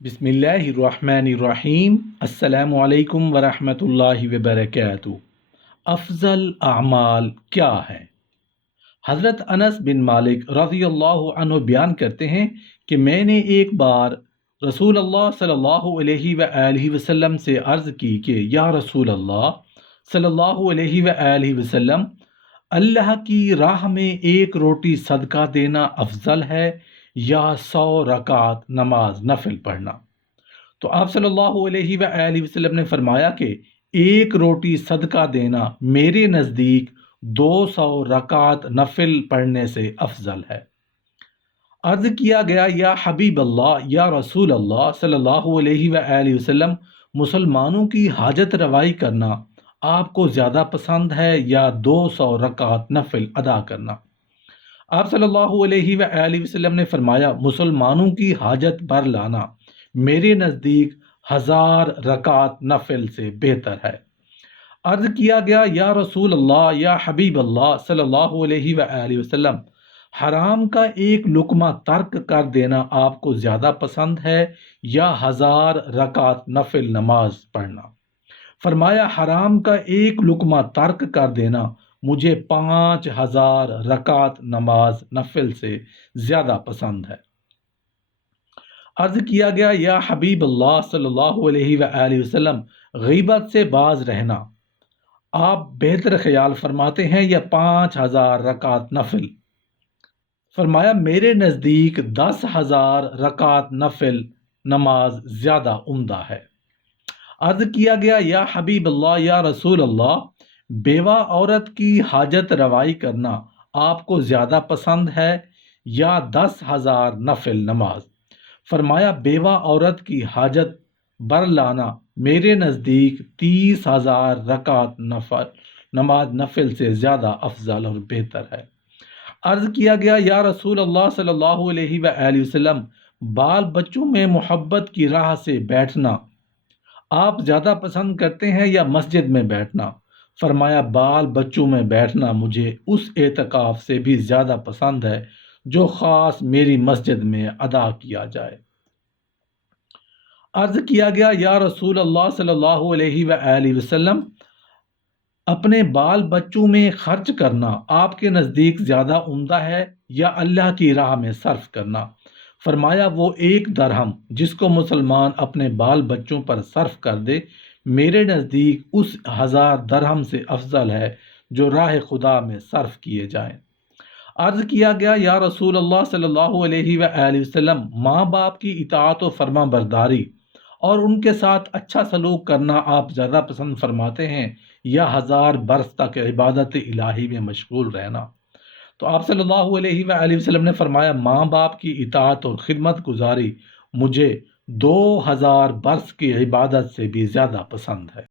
بسم اللہ الرحمن الرحیم۔ السلام علیکم ورحمۃ اللہ وبرکاتہ۔ افضل اعمال کیا ہیں؟ حضرت انس بن مالک رضی اللہ عنہ بیان کرتے ہیں کہ میں نے ایک بار رسول اللہ صلی اللہ علیہ وآلہ وسلم سے عرض کی کہ یا رسول اللہ صلی اللہ علیہ وآلہ وسلم، اللہ کی راہ میں ایک روٹی صدقہ دینا افضل ہے یا 100 رکعت نماز نفل پڑھنا؟ تو آپ صلی اللہ علیہ وآلہ وسلم نے فرمایا کہ ایک روٹی صدقہ دینا میرے نزدیک 200 رکعت نفل پڑھنے سے افضل ہے۔ عرض کیا گیا یا حبیب اللہ، یا رسول اللہ صلی اللہ علیہ وآلہ وسلم، مسلمانوں کی حاجت روائی کرنا آپ کو زیادہ پسند ہے یا 200 رکعت نفل ادا کرنا؟ آپ صلی اللہ علیہ وآلہ وسلم نے فرمایا مسلمانوں کی حاجت بر لانا میرے نزدیک 1000 رکعت نفل سے بہتر ہے۔ عرض کیا گیا یا رسول اللہ، یا حبیب اللہ صلی اللہ علیہ وآلہ وسلم، حرام کا ایک لقمہ ترک کر دینا آپ کو زیادہ پسند ہے یا 1000 رکعت نفل نماز پڑھنا؟ فرمایا حرام کا ایک لقمہ ترک کر دینا مجھے 5000 رکعت نماز نفل سے زیادہ پسند ہے۔ عرض کیا گیا یا حبیب اللہ صلی اللہ علیہ وآلہ وسلم، غیبت سے باز رہنا آپ بہتر خیال فرماتے ہیں یا 5000 رکعت نفل؟ فرمایا میرے نزدیک 10,000 رکعت نفل نماز زیادہ عمدہ ہے۔ عرض کیا گیا یا حبیب اللہ، یا رسول اللہ، بیوہ عورت کی حاجت روائی کرنا آپ کو زیادہ پسند ہے یا 10,000 نفل نماز؟ فرمایا بیوہ عورت کی حاجت بر لانا میرے نزدیک 30,000 رکعت نماز نفل سے زیادہ افضل اور بہتر ہے۔ عرض کیا گیا یا رسول اللہ صلی اللہ علیہ وآلہ وسلم، بال بچوں میں محبت کی راہ سے بیٹھنا آپ زیادہ پسند کرتے ہیں یا مسجد میں بیٹھنا؟ فرمایا بال بچوں میں بیٹھنا مجھے اس اعتکاف سے بھی زیادہ پسند ہے جو خاص میری مسجد میں ادا کیا جائے۔ عرض کیا گیا یا رسول اللہ صلی اللہ علیہ وآلہ وسلم، اپنے بال بچوں میں خرچ کرنا آپ کے نزدیک زیادہ عمدہ ہے یا اللہ کی راہ میں صرف کرنا؟ فرمایا وہ 1 درہم جس کو مسلمان اپنے بال بچوں پر صرف کر دے میرے نزدیک اس 1000 درہم سے افضل ہے جو راہ خدا میں صرف کیے جائیں۔ عرض کیا گیا یا رسول اللہ صلی اللہ علیہ وآلہ وسلم، ماں باپ کی اطاعت و فرما برداری اور ان کے ساتھ اچھا سلوک کرنا آپ زیادہ پسند فرماتے ہیں یا 1000 برس تک عبادت الہی میں مشغول رہنا؟ تو آپ صلی اللہ علیہ وآلہ وسلم نے فرمایا ماں باپ کی اطاعت اور خدمت گزاری مجھے 2000 برس کی عبادت سے بھی زیادہ پسند ہے۔